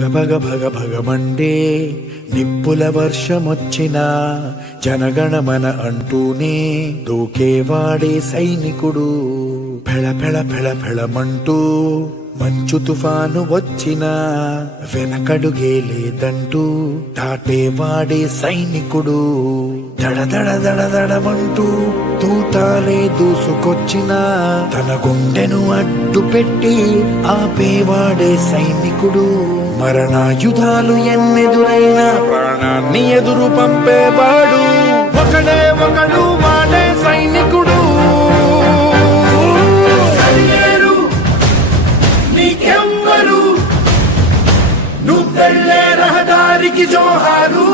భగ భగ భగ భగమండే నిప్పుల వర్షమొచ్చినా జనగణమన అంటూనే దూకేవాడే సైనికుడు. ఫెళ ఫెళ ఫెళ ఫెళమంటూ మంచు తుఫాను వచ్చినా వెనకడుగే లేదంటూ దాటేవాడే సైనికుడు. దడ దడ దడ దడమంటూ తూటాలే దూసుకొచ్చినా తన గుండెను అడ్డు పెట్టి ఆపేవాడే సైనికుడు. మరణాయుధాలు ఎన్నెదురైనా ప్రాణాన్ని ఎదురు పంపేవాడు ఒకడే ఒకడు, వాడే సైనికుడు. నీకెవ్వరు నువ్వెళ్ళే రహదారికి జోహారు.